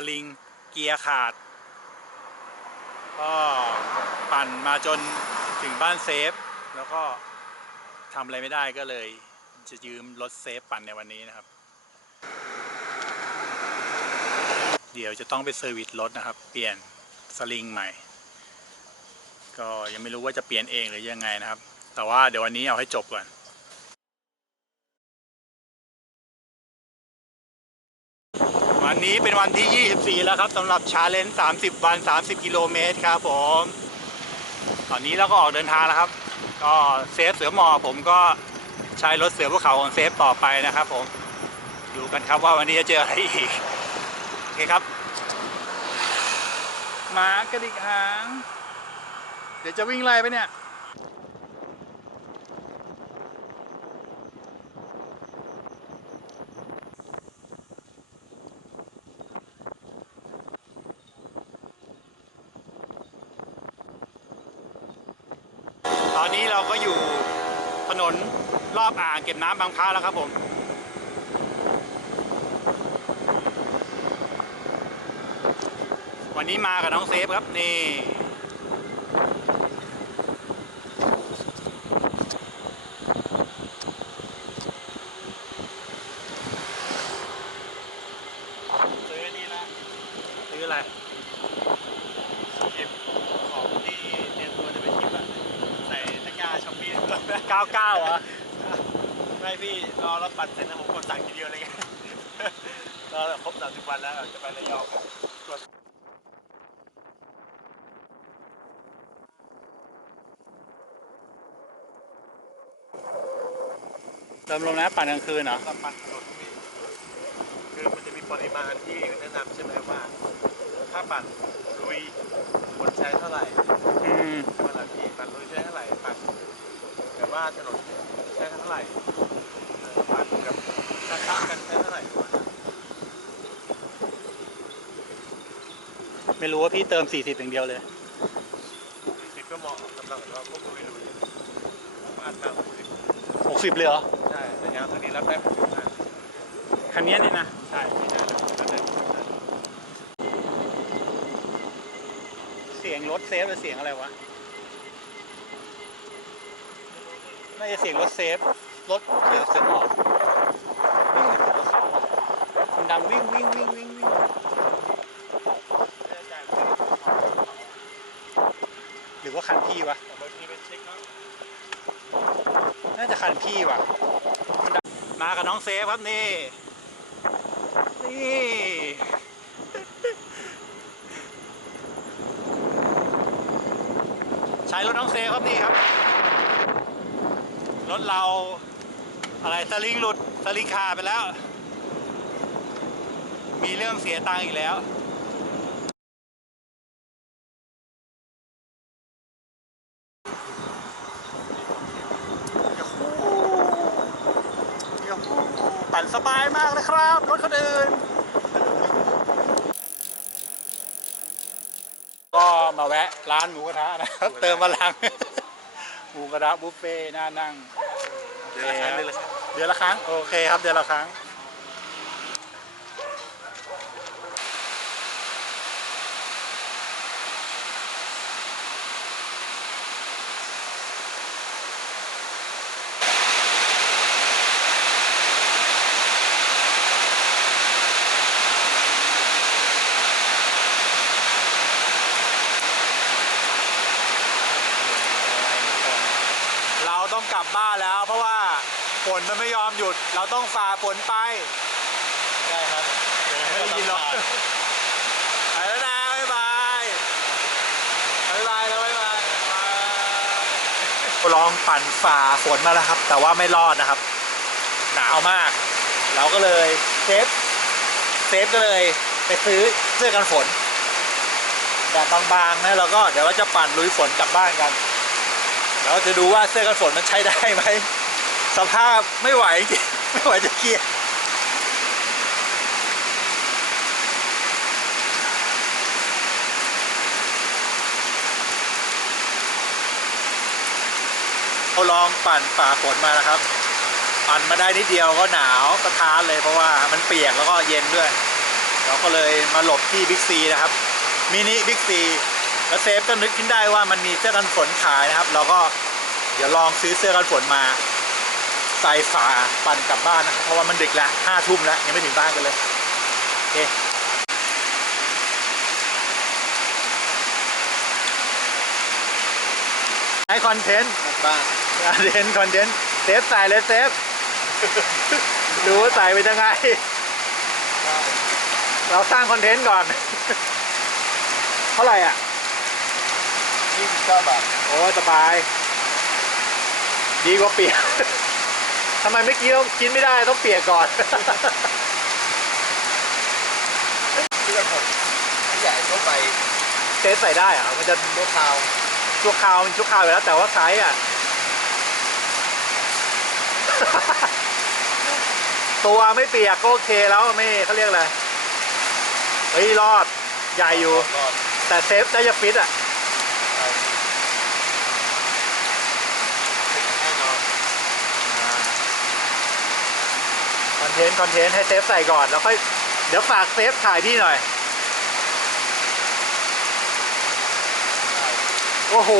สลิง เกียร์ขาด ก็ปั่นมาจนถึงบ้านเซฟ แล้วก็ทำอะไรไม่ได้ก็เลย จะยืมรถเซฟปั่นในวันนี้นะครับ เดี๋ยวจะต้องไปเซอร์วิสรถนะครับ เปลี่ยนสลิงใหม่ ก็ยังไม่รู้ว่าจะเปลี่ยนเองหรือยังไงนะครับ แต่ว่าเดี๋ยววันนี้เอาให้จบก่อน วันนี้เป็นวันที่ 24 แล้วครับสำหรับชาเลนจ์30 วัน 30 กิโลเมตรครับผม ตอนนี้เราก็ออกเดินทางแล้วครับ ก็เซฟเสือหมอผมก็ใช้รถเสือภูเขาของเซฟต่อไปนะครับผม ดูกันครับว่าวันนี้จะเจออะไรอีก โอเคครับหมากระดิกหาง เดี๋ยวจะวิ่งไล่ไปเนี่ย อนนี้เราก็อยู่ถนนรอบอ่างเก็บน้ำบางพร้าแล้วครับผม วันนี้มากับน้องเซฟครับนี่ ซื้อนี่ละ ซื้ออะไร เก็บของที่เตรียมตัวจะไปทริปอะใส่ตะกร้า ช้อปปี้99เหรอไม่พี่รอรับบัตรเสร็จแล้วผมกดสั่งทีเดียวเลยไงรอครบสามสิบวันแล้วจะไประยองกดเติมลมนะปั่นกลางคืนเหรอรับบัตรถนนพี่คือมันจะมีปริมาณที่แนะนำใช่ไหมว่า ถ้าปั่นลุยควรใช้เท่าไหร่อืมเวลาพี่ปั่นลุยใช้เท่าไหร่ปั่น แต่ว่าถนนใช้เท่าไหร่เออปั่นกับช้าๆกันใช้เท่าไหร่ประมาณนั้นไม่รู้ว่าพี่เติม 40อย่างเดียวเลยสิบก็เหมาะสำหรับเราพวกลุยลุยผมอัดมาสิบ60 เลยเหรอ ใช่แต่ยางตัวนี้รับได้หกสิบห้าคันนี้เนี่ยนะ ใช่ไม่ได้รับได้หกสิบห้าเสียงรถเซฟหรือเสียงอะไรวะ น่าจะเสียงรถเซฟ รถเสือเสือหมอบวิ่งอยู่บนเขาอะมันดังวิ่งวิ่งวิ่งวิ่งวิ่งหรือว่าคันพี่วะ บางทีเป็นเช็คเขาน่าจะคันพี่ว่ะมันดังมากับน้องเซฟครับนี่ นี่ ใช้รถน้องเซฟครับนี่ครับ รถเราอะไรสลิงหลุดสลิงขาดไปแล้ว มีเรื่องเสียตังค์อีกแล้วปั่นสบายมากเลยครับ รถคนอื่น ก็มาแวะร้านหมูกระทะนะครับ เติมพลัง หมูกระทะบุฟเฟ่ต์น่านั่งเดือนละครั้งเดือนละครั้งเดือนละครั้งโอเคครับเดือนละครั้งเราต้องกลับบ้านแล้วเพราะว่า ฝนมันไม่ยอมหยุด เราต้องฝ่าฝนไปใช่ครับไม่ได้ยินหรอกไปแล้วนะบ๊ายบายบ๊ายบายแล้วบ๊ายบายลองปั่นฝ่าฝนมาแล้วครับ แต่ว่าไม่รอดนะครับ หนาวมาก เราก็เลยเซฟเซฟก็เลยไปซื้อเสื้อกันฝนแบบบางๆนะแล้วก็เดี๋ยวเราจะปั่นลุยฝนกลับบ้านกันเราจะดูว่าเสื้อกันฝนมันใช้ได้ไหม สภาพไม่ไหวจริงไม่ไหวจะเคลียร์เราลองปั่นฝ่าฝนมานะครับ ปั่นมาได้นิดเดียวก็หนาวสะท้านเลยเพราะว่ามันเปียกแล้วก็เย็นด้วย เราก็เลยมาหลบที่บิ๊กซีนะครับมินิบิ๊กซีแล้วเซฟก็นึกขึ้นได้ว่ามันมีเสื้อกันฝนขายนะครับ เราก็เดี๋ยวลองซื้อเสื้อกันฝนมา ใส่ฝาปั่นกลับบ้านนะครับเพราะว่ามันดึกแล้วห้าทุ่มแล้วยังไม่ถึงบ้านกันเลยโอเคให้คอนเทนต์บ้านคอนเทนต์คอนเทนต์เซฟใส่เลยเซฟดูว่าใส่เป็นยังไง เราสร้างคอนเทนต์ก่อน เท่าไหร่อะยี่สิบเก้าบาท โอ้ยสบาย ดีกว่าเปียก ทำไมไม่อกี้เรากินไม่ได้ต้องเปียกก่อนเสื้อผมใหญ่ทั่วไปเซฟใส่ได้เหรอะมันจะตัวคราวชั่วคราวมันชั่วคราวอยู่แล้วแต่ว่าไซส์อะ ตัวไม่เปียกก็โอเคแล้วไม่เขาเรียกอะไรเฮ้ยรอดใหญ่อยู่ รอดแต่เซฟได้จะฟิตอะ แน่นอน คอนเทนต์คอนเทนต์ให้เซฟใส่ก่อนแล้วค่อยเดี๋ยวฝากเซฟถ่ายพี่หน่อย โอ้โห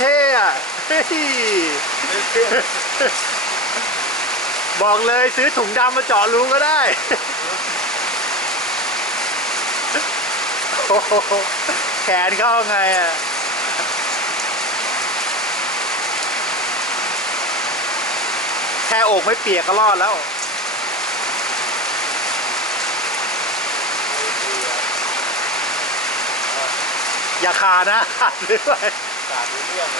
เท่อะบอกเลยซื้อถุงดำมาเจาะรูก็ได้โอ้โหแขนเข้าไงอะแค่อกไม่เปียกก็รอดแล้ว อย่าขาดนะขาดด้วยขาดรู้เรื่องเล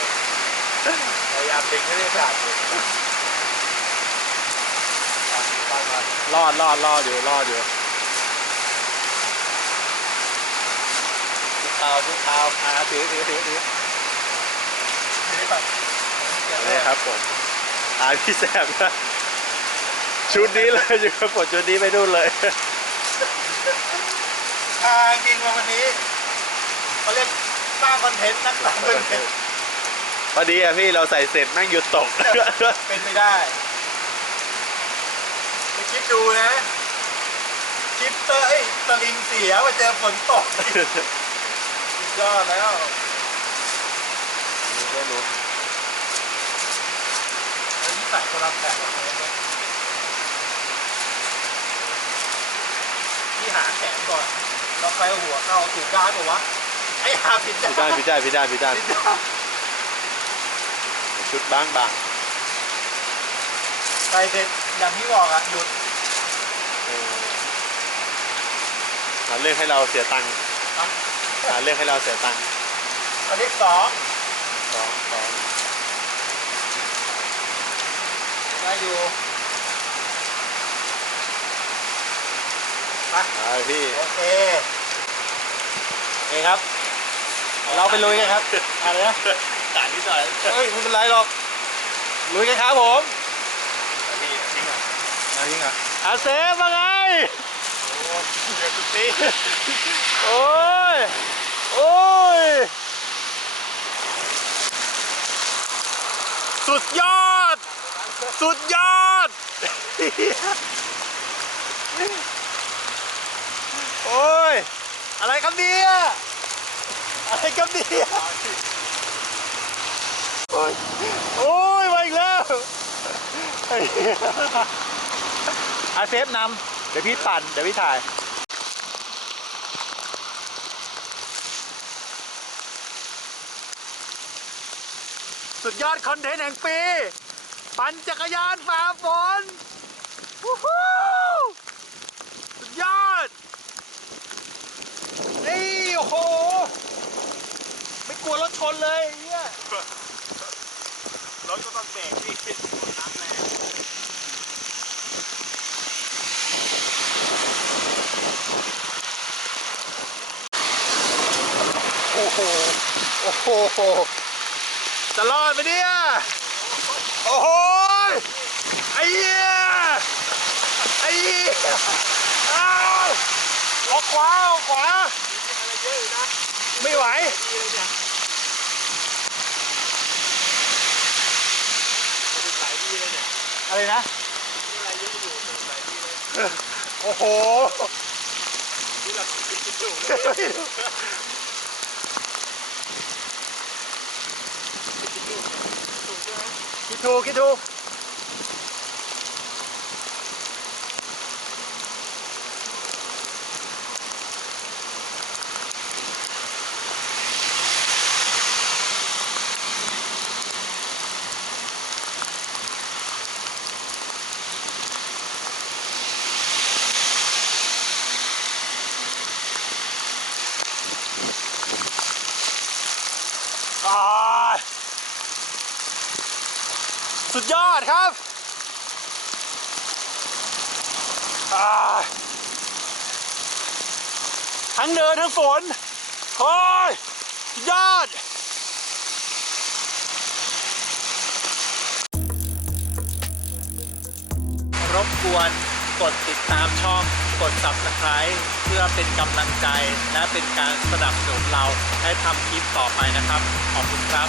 ยพยายามดึงให้ได้ขาดอยู่บ้านมารอดรอดรอดอยู่รอดอยู่ทุกคราวทุกคราวอ่าถือถือถือถือนี่แบบนี่ครับผมอ่าพี่แซมนะชุดนี้เลยอยู่กับผมชุดนี้ไปนู่นเลยอ่าจริงว่าวันนี้ เขาเรียกสร้างคอนเทนต์นักสร้างคอนเทนต์พอดีอะพี่เราใส่เสร็จแม่งหยุดตก เป็นไม่ได้ไปคิดดูนะคิปเตอร์เอ้ยสลิงเสียมาเจอฝนตกสุดยอดแล้วนี่ก็รู้อันนี้ใส่คนละแบบกับเทปเลยที่หาแขนก่อนเราไปเอาหัวเข้าถูกด้านปะวะ ไอ้หาผิดพี่ด้านพี่ด้านพี่ด้านพี่ด้านผิดด้านชุดบางบางใส่เสร็จอย่างที่บอกอะหยุดเออหาเรื่องให้เราเสียตังค์นะหาเรื่องให้เราเสียตังค์อันที่สองสองสองได้อยู่ไปพี่ โอเค โอเคครับ เราไปลุยกันครับอะไรนะขาดนิดหน่อยเฮ้ยไม่เป็นไรหรอกลุยกันครับผมนี่จริงอะเอาจริงเหรออาเซฟว่าไงโอ้เดี๋ยวจุดนี้โอ้ยโอ้ยสุดยอด สุดยอด โอ้ย อะไรครับเนี่ย อะไรครับเนี่ยโอ้ยโอ้ยมาอีกแล้วไอ้เหี้ยอาเซฟนำเดี๋ยวพี่ปั่นเดี๋ยวพี่ถ่าย สุดยอดคอนเทนต์แห่งปี ปั่นจักรยานฝ่าฝนวู้ฮู้สุดยอด นี่โอ้โหไม่ กลัวรถชนเลยไอ้เนี่ยรถก็ต้องเบรกที่กดน้ำแรงโอ้โห โอ้โห จะรอดไหมเนี่ย โอ้โห ไอ้เหี้ย ไอ้เหี้ยอ้าวออกขวาออกขวาอะไรเยอะอยู่นะ ไม่ไหว ดีเลยเนี่ยเป็นสายดีเลยเนี่ย อะไรนะมีอะไรเยอะอยู่เป็นสายดีเลยโอ้โหถูกถูกใช่ไหมคิดถูกคิดถูกอ่า สุดยอดครับทั้งเนินทั้งฝนโอ้ยสุดยอดรบกวนกดติดตามช่องกด subscribe เพื่อเป็นกำลังใจ และเป็นการสนับสนุนเราให้ทำคลิปต่อไปนะครับ ขอบคุณครับ